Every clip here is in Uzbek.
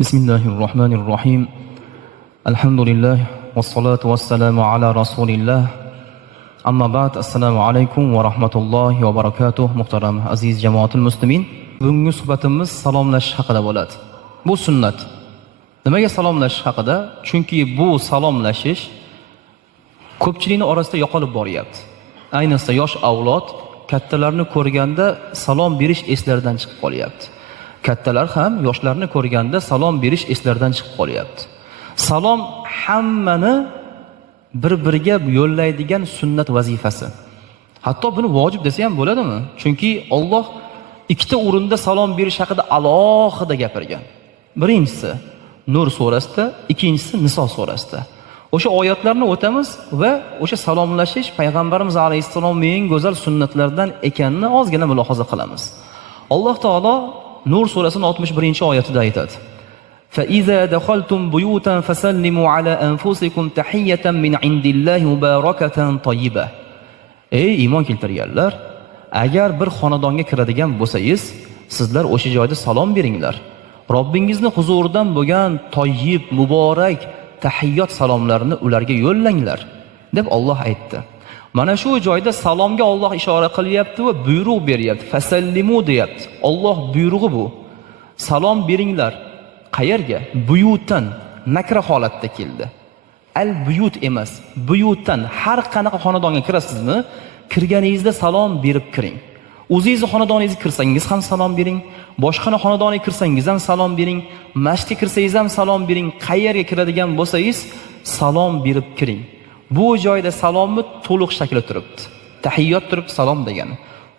Bismillahirrahmanirrahim. Alhamdulillah wassalatu wassalamu ala rasulillah. Amma ba'd. Assalomu alaykum va rahmatullohi va barakatuh. Muhtaram aziz jamoatul muslimin. Bugungi suhbatimiz salomlashish haqida bo'ladi. Bu sunnat. Nimaga salomlashish haqida? Chunki bu salomlashish ko'pchilikning orasida yo'qolib boryapti. Ayniqsa yosh avlod kattalarni ko'rganda salom berish eslaridan chiqib qolyapti. Kattalar ham yoshlarni ko'rganda salom berish eslaridan chiqib qolyapti. Salom hammani bir-biriga yo'llaydigan sunnat vazifasi. Hatto buni vojib desa ham bo'ladimi? Chunki Alloh ikkita o'rinda salom berish haqida alohida gapirgan. Birinchisi Nur surasida, ikkinchisi Niso surasida. O'sha oyatlarni o'tamiz va o'sha salomlashish payg'ambarimiz alayhisalomning eng go'zal sunnatlardan ekanini ozgina mulohaza qilamiz. Alloh taolo Nur surasining 61-oyatida aytadi: "Fa-iza dakhaltum buyutan fasallimu ala anfusikum tahiyatan min indillahi mubarakatan tayyibah." Ey iymon keltirganlar, agar bir xonadonga kiradigan bo'lsangiz, sizlar o'sha joyda salom beringlar. Robbingizning huzuridan bo'lgan toyyib, muborak tahiyyat salomlarini ularga yo'llanglar deb Alloh aytdi. Mana shu joyda salomga Alloh ishora qilyapti va buyruq beryapti. Fasallimu deyapti. Alloh buyrug'i bu. Salom beringlar. Qayerga? Buyutdan, nakra holatda keldi. Al buyut emas, buyutdan. Har qanaqa xonadonga kirasizmi, kirganingizda salom berib kiring. O'zingiz xonadoningizga kirsangiz ham salom bering, boshqa xonadonga kirsangiz ham salom bering, masjidga kirsangiz ham salom bering, qayerga kiradigan bo'lsangiz salom berib kiring. Bu joyda salomni to'liq shakli turibdi. Tahiyyat turibdi salom degani.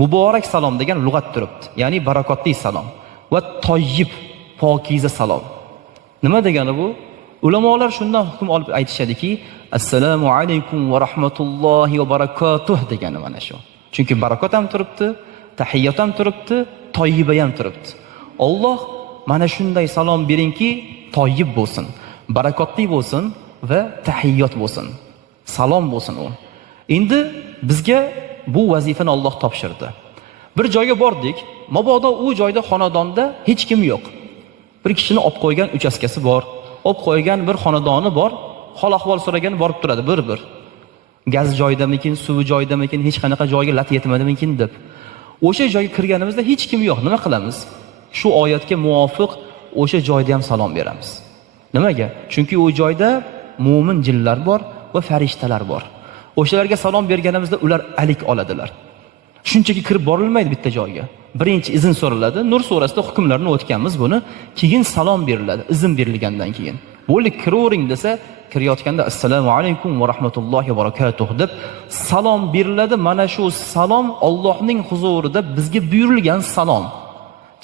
Muborak salom degan lug'at turibdi. Ya'ni barakotli salom va toyyib, pokiza salom. Nima degani bu? Ulamolar shundan hukm olib aytishadiki, assalomu alaykum va rahmatullohi va barakatuh degani mana shu. Chunki barakot ham turibdi, tahiyyat ham turibdi, toyyiba ham turibdi. Alloh mana shunday salom beringki, toyyib bo'lsin, barakotli bo'lsin va tahiyyat bo'lsin. Salom bo'lsin u. Endi bizga bu vazifani Alloh topshirdi. Bir joyga bordik, mabodo u joyda xonadonda hech kim yo'q. Bir kishini olib qo'ygan uchastkasi bor, olib qo'ygan bir xonadoni bor, hol ahvol so'ragan borib turadi bir-bir. Gaz joydamikin, suvi joydamikin, hech qanaqa joyga lat yetmadimikin deb. O'sha joyga kirganimizda hech kim yo'q. Nima qilamiz? Shu oyatga muvofiq o'sha joyda ham salom beramiz. Nimaga? Chunki u joyda mu'min jinlar bor va farishtalar bor. O'shalarga salom berganimizda ular alik oladilar. Shunchaki kirib borilmaydi bitta joyga. Birinchi izn so'raladi. Nur surasida hukmlarni o'tganmiz buni. Keyin salom beriladi, izn berilgandan keyin. Bo'ldi kiravering desa, kirayotganda assalomu alaykum va rahmatullohi va barakatuh deb salom beriladi. Mana shu salom Allohning huzurida bizga buyurilgan salom.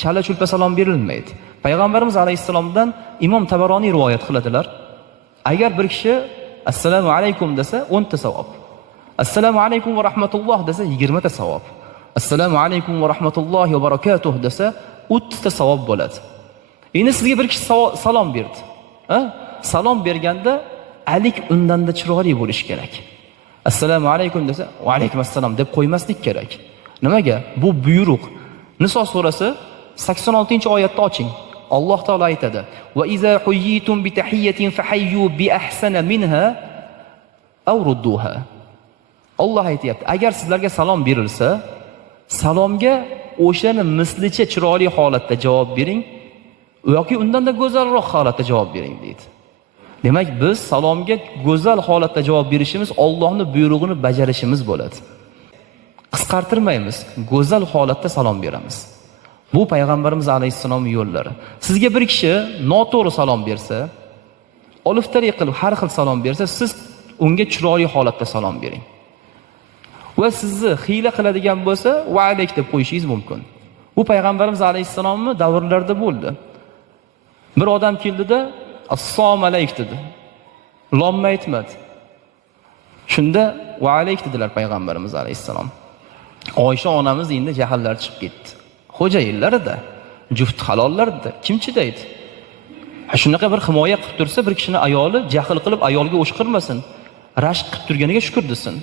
Chala-chulpa salom berilmaydi. Payg'ambarimiz alayhisalomdan Imom Tabaroniy rivoyat qiladilar. Agar bir kishi assalomu alaykum desa 10 ta savob. Assalomu alaykum va rahmatulloh desa 20 ta savob. Assalomu alaykum va rahmatullohi va barakatuh desa 30 ta savob bo'ladi. Endi sizga bir kishi salom berdi. Salom berganda alik undanda chiroyli bo'lish kerak. Assalomu alaykum desa va alaykum assalom deb qo'ymaslik kerak. Nimaga? Bu buyruq. Niso surasi 86-oyatda oching. Alloh taolo aytadi: "Va iza huyyitum bi tahiyyatin fahayyu bi ahsana minha aw rudduha." Alloh aytayapti, agar sizlarga salom berilsa, salomga o'shani mislicha chiroyli holatda javob bering yoki undan da go'zalroq holatda javob bering deydi. Demak, biz salomga go'zal holatda javob berishimiz Allohning buyrug'ini bajarishimiz bo'ladi. Qisqartirmaymiz, go'zal holatda salom beramiz. Bu payg'ambarimiz alayhisalom yo'llari. Sizga bir kishi noto'g'ri salom bersa, oliftariq qilib har xil salom bersa, siz unga chiroyli holatda salom bering. Va sizni hiyla qiladigan bo'lsa, va alayk deb qo'yishingiz mumkin. Bu payg'ambarimiz alayhisalomning davrlarida bo'ldi. Bir odam keldida assalomu alayk dedi. Lomma aytmadi. Shunda va alayk dedilar payg'ambarimiz alayhisalom. Oysha onamiz endi jahllari chiqib ketdi. Xo'jayinlarida, juft halollarda kim chidaydi? Shunaqa bir himoya qilib tursa, bir kishini ayoli jahl qilib ayolga o'shqirmasin. Rashq qilib turganiga shukr desin.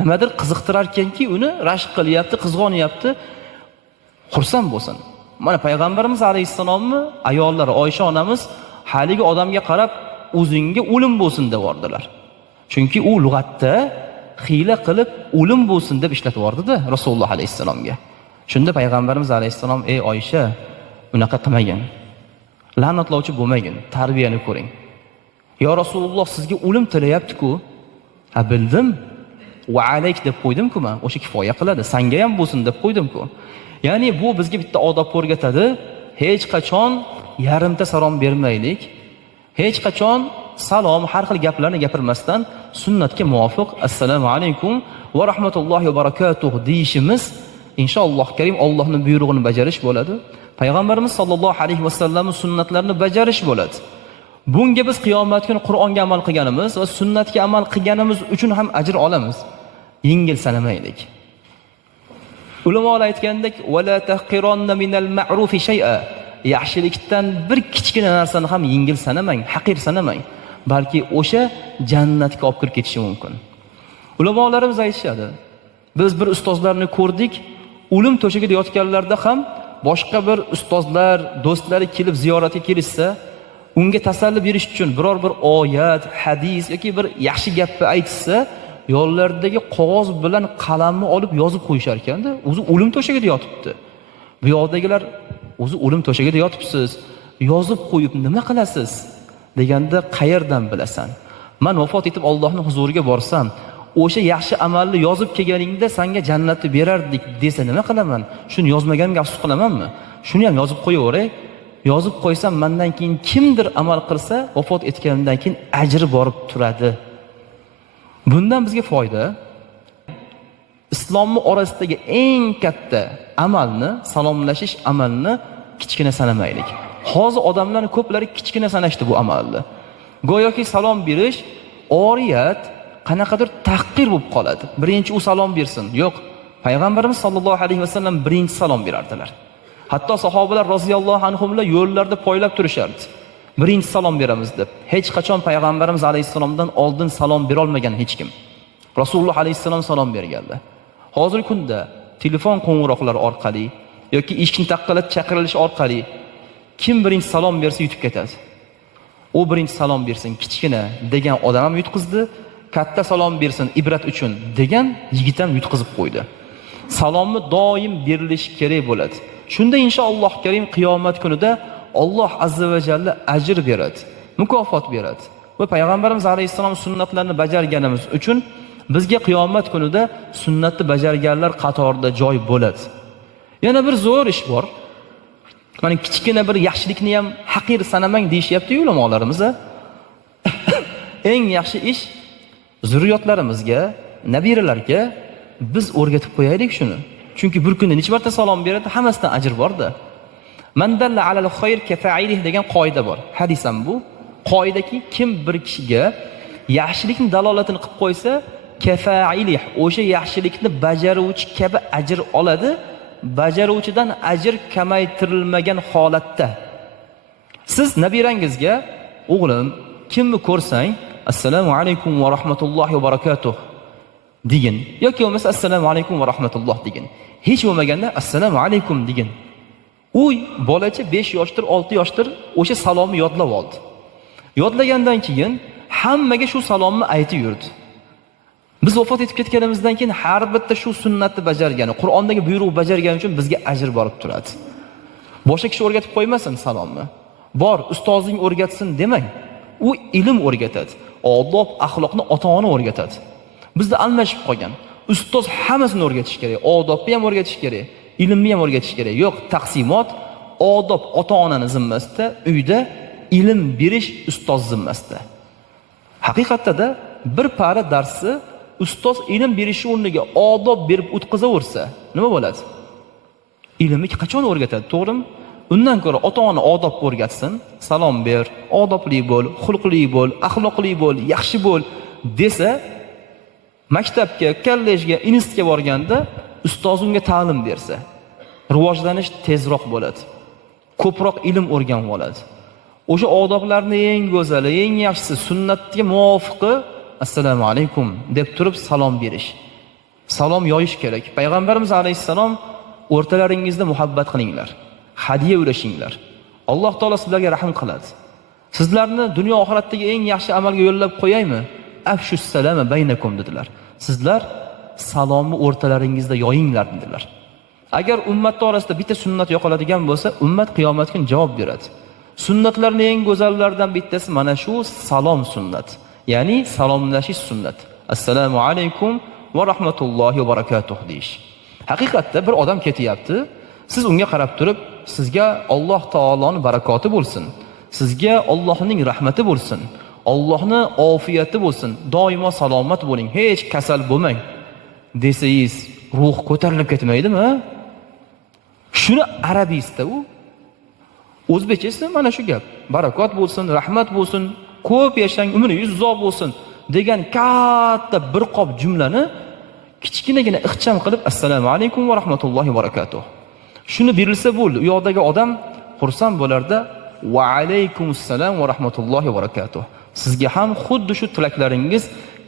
Nimadir qiziqtirar ekanki, uni rashq qilyapti, qizg'onyapti, xursand bo'lsin. Mana payg'ambarimiz alayhissalomni ayollari Oysha onamiz haligi odamga qarab o'zingga o'lim bo'lsin deb yordilar. Chunki u lug'atda hiyla qilib o'lim bo'lsin deb ishlatib yordida Rasululloh alayhissalomga. Shunda payg'ambarimiz alayhissalom: "Ey Oysha, unaqa qilmagin. La'natlovchi bo'lmagin, tarbiyani ko'ring. Yo Rasululloh sizga o'lim tilayapti-ku. Ha bildim. Va alayk deb qo'ydim-ku men. O'sha kifoya qiladi. Sanga ham bo'lsin deb qo'ydim-ku." Ya'ni bu bizga bitta odob o'rgatadi. Hech qachon yarimta salom bermaylik. Hech qachon salom, har xil gaplarni gapirmasdan sunnatga muvofiq assalomu alaykum va rahmatullohi va barakatuh deyishimiz inshaalloh karim Allohning buyrug'ini bajarish bo'ladi. Payg'ambarimiz sollallohu alayhi va sallamning sunnatlarini bajarish bo'ladi. Bunga biz qiyomat kuni Qur'onga amal qilganimiz va sunnatga amal qilganimiz uchun ham ajr olamiz. Yengil sanamaylik. Ulamolar aytgandek, "Wala tahqiranna minal ma'rufi shay'a." Yaxshilikdan bir kichkina narsani ham yengil sanamang, haqir sanamang, balki o'sha jannatga olib kirib ketishi mumkin. Ulamolarimiz aytishadi, biz bir ustozlarni ko'rdik, o'lim to'shagida yotganlarda ham boshqa bir ustozlar, do'stlari kelib ziyoratga kelishsa, unga tasalli berish uchun biror bir oyat, hadis yoki bir yaxshi gapni aytsa, yo'llardagi qog'oz bilan qalamni olib yozib qo'yishar ekanda. O'zi o'lim to'shagida yotibdi. Bu yoqdagilar o'zi o'lim to'shagida yotibsiz, yozib qo'yib nima qilasiz deganda qayerdan bilasan? Men vafot etib Allohning huzuriga borsam, o'sha yaxshi amalni yozib kelganingda senga jannatni berardik desa nima qilaman? Shuni yozmaganimga afsus qilamanmi? Shuni ham yozib qo'yaveray. Yozib qo'ysam, mendan keyin kimdir amal qilsa, vafot etganimdan keyin ajri borib turadi. Bundan bizga foyda. Islomning orasidagi eng katta amalni, salomlashish amalini kichkina sanamaylik. Hozir odamlarning ko'plari kichkina sanashdi bu amalni. Go'yoki salom berish oriyat, qanaqadir tahqir bo'lib qoladi. Birinchi u salom bersin. Yo'q, payg'ambarimiz sollallohu alayhi vasallam birinchi salom berardilar. Hatto sahobalar roziyallohu anhumlar yo'llarda poylab turishardi. Birinchi salom beramiz deb. Hech qachon payg'ambarimiz alayhisalomdan oldin salom bera olmagan hech kim. Rasululloh alayhisalom salom berganlar. Hozirgi kunda telefon qo'ng'iroqlari orqali yoki eshikni taqqalab chaqirilish orqali kim birinchi salom bersa yutib ketadi. U birinchi salom bersin kichkina degan odam ham yutqizdi, katta salom bersin ibrat uchun degan yigit ham yutqizib qo'ydi. Salomni doim berilishi kerak bo'ladi. Shunda inshaalloh karim qiyomat kunida Alloh azza va jalla ajr beradi, mukofot beradi. Va payg'ambarimiz alayhisalom sunnatlarini bajarganimiz uchun bizga qiyomat kunida sunnatni bajarganlar qatorida joy bo'ladi. Yana bir zo'r ish bor. Mana kichkina bir yaxshilikni ham haqir sanamang deyishyapti-yu ulamolarimiz. Eng yaxshi ish zurriyotlarimizga, nabiralarga biz o'rgatib qo'yaylik shuni. Chunki bir kunda necha marta salom beradi, hammasidan ajr bor-da. Man dalla alal xayr kafa'ilih degan qoida bor. Hadis ham bu. Qoidaki kim bir kishiga yaxshilikning dalolatini qilib qo'ysa, kafa'ilih o'sha yaxshilikni bajaruvchi kabi ajr oladi. Bajaruvchidan ajr kamaytirilmagan holatda. Siz nabirangizga, o'g'lim, kimni ko'rsang, assalomu alaykum va rahmatullohi va barakatuh degin. Yoki bo'lmasa assalomu alaykum va rahmatulloh degin. Hech bo'lmaganda assalomu alaykum degin. U bolacha 5 yoshdir, 6 yoshdir o'sha salomni yodlab oldi. Yodlagandan keyin hammaga shu salomni aytib yurdi. Biz vafot etib ketganimizdan keyin har bitta shu sunnatni bajargani, Qur'ondagi buyruq bajargani uchun bizga ajr borib turadi. Boshqa kishi o'rgatib qo'ymasin salomni. Bor, ustozing o'rgatsin demang. U ilm o'rgatadi. Odob, axloqni ota-ona o'rgatadi. Bizda almashib qolgan. Ustoz hammasini o'rgatish kerak. Odobni ham o'rgatish kerak, ilmni ham o'rgatish kerak. Yo'q, taqsimot odob ota-onaning zimmasida, uyda ilm berish ustoz zimmasida. Haqiqatda bir para darsi ustoz ilm berishi o'rniga odob berib o'tkazaversa, nima bo'ladi? Ilmni qachon o'rgatadi, to'g'rimi? Undan ko'ra ota-ona odob o'rgatsin, salom ber, odobli bo'l, xulqli bo'l, axloqli bo'l, yaxshi bo'l desa, maktabga, kollejga, institutga borganda ustoz unga ta'lim bersa, rivojlanish tezroq bo'ladi. Ko'proq ilm o'rganib oladi. O'sha odoblarning eng go'zali, eng yaxshisi sunnatga muvofiqi assalomu alaykum deb turib salom berish. Salom yoyish kerak. Payg'ambarimiz alayhisalom o'rtalaringizda muhabbat qilinglar. hadiya ulashinglar. Alloh taolo sizlarga rahim qiladi. Sizlarni dunyo oxiratdagi eng yaxshi amalga yo'llab qo'yaymi? Afshus salama baynakum dedilar. Sizlar salomni o'rtalaringizda yoyinglar dedilar. Agar ummat orasida bitta sunnat yo'qoladigan bo'lsa, ummat qiyomat kuni javob beradi. Sunnatlarning eng go'zallaridan bittasi mana shu salom sunnat. Ya'ni salomlashish sunnat. Assalomu alaykum va rahmatullohi va barakatuh deyish. Haqiqatda bir odam ketyapti, siz unga qarab turib, sizga Alloh taoloning barakoti bo'lsin, sizga Allohning rahmati bo'lsin, Allohning ofiyati bo'lsin, doimo salomat bo'ling, hech kasal bo'lmang desangiz, ruh ko'tarilib ketmaydimi? Shuni arabiyda u, o'zbekchasi mana shu gap. Barakot bo'lsin, rahmat bo'lsin, ko'p yashang, umringiz uzoq bo'lsin degan katta bir qop jumlani kichkinagina ixcham qilib assalomu alaykum va rahmatullohi va barakatuh. Shuni berilsa bo'ldi. U yoqdagi odam xursand bo'larda va alaykumussalom va rahmatullohi va barakatuh. Sizga ham xuddi shu tilaklaringiz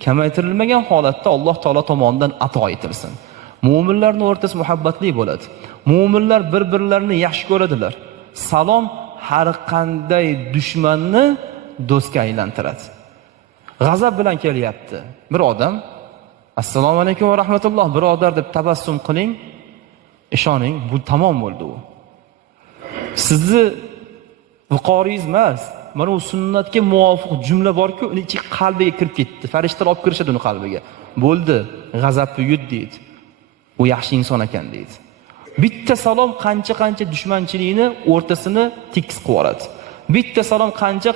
kamaytirilmagan holatda Alloh taolo tomonidan ato etilsin. Mu'minlarning o'rtasi muhabbatli bo'ladi. Mu'minlar bir-birlarini yaxshi ko'radilar. Salom har qanday dushmanni do'stga aylantiradi. G'azab bilan kelyapti bir odam, assalomu alaykum va rahmatulloh birodar deb tabassum qiling, ishoning, bu tamom bo'ldi u. Sizni viqoringiz emas, mana u sunnatga muvofiq jumla borku, uni ichi qalbiga kirib ketdi. Farishtalar olib kirishadi uni qalbiga. Bo'ldi, g'azabni yut deydi. U yaxshi inson ekan deydi. Bitta salom qancha dushmanchilikni o'rtasini tekis qilib yuboradi. Bitta salom qancha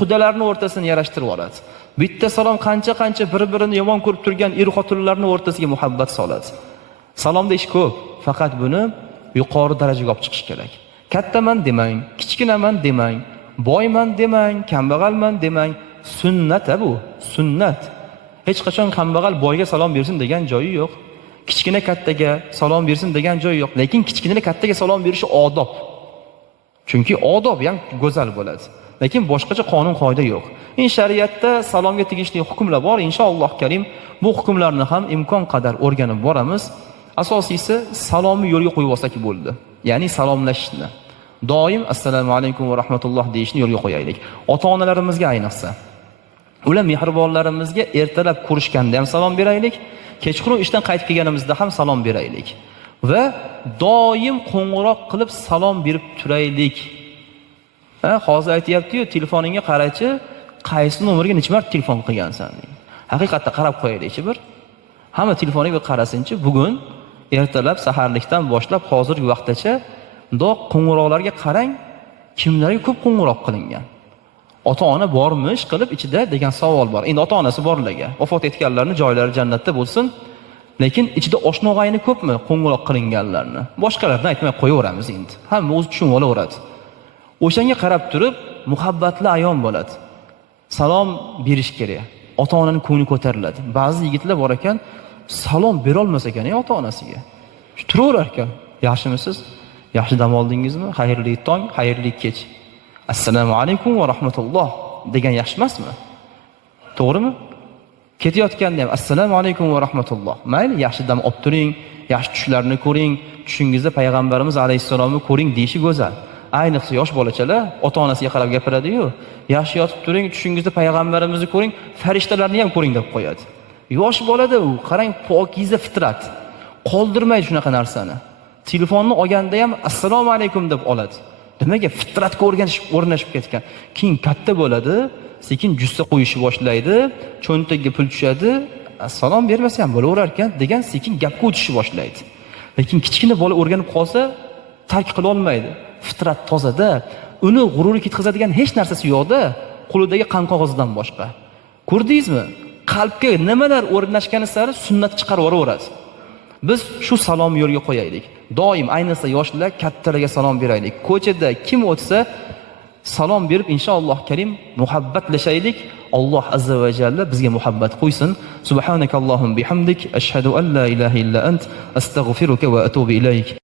qudalarning o'rtasini yarashtirib yuboradi. Bitta salom qancha bir-birini yomon ko'rib turgan er-xotinlarning o'rtasiga muhabbat soladi. Salomda ish ko'p, faqat buni yuqori darajaga olib chiqish kerak. Kattaman demang, kichkinaman demang, boyman demang, kambag'alman demang, sunnat bu, sunnat. Hech qachon kambag'al boyga salom bersin degan joyi yo'q. Kichkina kattaga salom bersin degan joyi yo'q. Lekin kichkina kattaga salom berishi odob. Chunki odob ham go'zal bo'ladi. Lekin boshqacha qonun qoida yo'q. Shariatda salomga tegishli hukmlar bor. Inshaalloh karim bu hukmlarni ham imkon qadar o'rganib boramiz. Asosiysi salomni yo'lga qo'yib olsak bo'ldi. Ya'ni salomlashishni. Doim assalomu alaykum va rahmatulloh deyishni yo'lga qo'yaylik. Ota-onalarimizga ayniqsa. Ular mehribonlarimizga ertalab ko'rishganda ham salom beraylik. Kechqurun ishdan qaytib kelganimizda ham salom beraylik. Va doim qo'ng'iroq qilib salom berib turaylik. Hozir aytayapti-yu, telefoningga qarachi, qaysi nomerga necha marta telefon qilgansan deydi. Haqiqatda qarab qo'yaylik bir. Hamma telefoniga qarasinchi, bugun ertalab saharlikdan boshlab hozirgi vaqtgacha qo'ng'iroqlarga qarang, kimlarga ko'p qo'ng'iroq qilingan. Ota-ona bormish qilib ichida degan savol bor. Endi ota-onasi borlarga, vafot etganlarning joylari jannatda bo'lsin. Lekin ichida oshno-g'ayni ko'pmi qo'ng'iroq qilinganlarni? Boshqalardan aytmay qo'yaveramiz endi. Hamma o'zi tushunib olaveradi. O'shanga qarab turib, muhabbatli ayon bo'ladi. Salom berish kerak. Ota-onaning ko'ngli ko'tariladi. Ba'zi yigitlar bor ekan, salom bera olmas ekan ota-onasiga. Turaverar ekan. Yaxshimisiz? Yaxshi dam oldingizmi? Xayrli tong, xayrli kech. Assalomu alaykum va rahmatulloh degan yaxshi emasmi? To'g'rimi? Ketayotganda ham assalomu alaykum va rahmatulloh. Mayli, yaxshi dam olib turing, yaxshi tushlarni ko'ring, tushingizda payg'ambarimiz alayhisalomni ko'ring deyishi go'zal. Ayniqsa yosh bolachalar ota-onasiga qarab gapiradi-yu, yaxshi yotib turing, tushingizda payg'ambarimizni ko'ring, farishtalarni ham ko'ring deb qo'yadi. Yosh bolada u, qarang, pokiza fitrat. Qoldirmaydi shunaqa narsani. Telefonni olganda ham assalomu alaykum deb oladi. Nimaga? Fitratga o'rnashib ketgan. Keyin katta bo'ladi, sekin jussa qo'yishni boshlaydi, cho'ntagiga pul tushadi, salom bermasa ham bo'laverar ekan degan sekin gapga o'tishni boshlaydi. Lekin kichkina bola o'rganib qolsa, tark qila olmaydi. Fitrat tozada, uni g'ururi ketkazadigan hech narsasi yo'qda, qo'lidagi qan qog'ozidan boshqa. Ko'rdingizmi? Qalbga nimalar o'rnashgani sari sunnat chiqarib yuboradi. Biz shu salom yo'lga qo'yaylik. Doim ayniqsa yoshlar kattalarga salom beraylik. Ko'chada kim o'tsa salom berib inshaalloh karim muhabbatlashaylik. Alloh azza va jalla bizga muhabbat qo'ysin. Subhanakallohum bihamdik ashhadu an la ilaha illa ant astag'firuka va atubu ilayk.